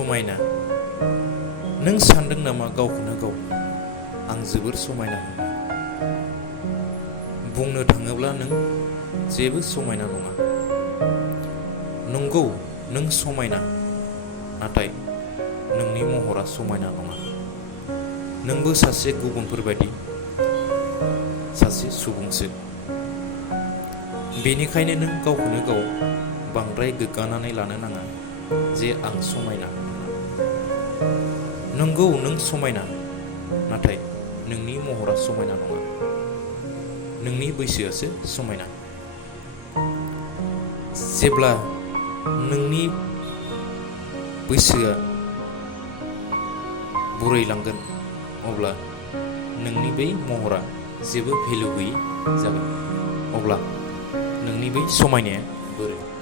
समायना। नों सानदों नामा गावखौनो गाव आं जोबोर समायना होनना? बुंनो थाङोब्ला नों जेबो समायना नङा। नंगौ, नों समायना, नाथाय नोंनि महरा समायना नङा। नोंबो सासे गुबुनफोरबायदि सासे सुबुंसो। बेनिखायनो नों गावखौनो गाव बांद्राय गोग्गानानै लानो नाङा जे आं समायना होनना। नंगौ, नों समायना, नाथाय नोंनि महरा समायना नङा। नोंनि बैसोआसो समायना। जेब्ला नोंनि बैसोआ बुरैलांगोन, अब्ला नोंनि बै महरा जेबो भेलु गैयि जागोन। अब्ला नोंनि बै समायनाया बोरो।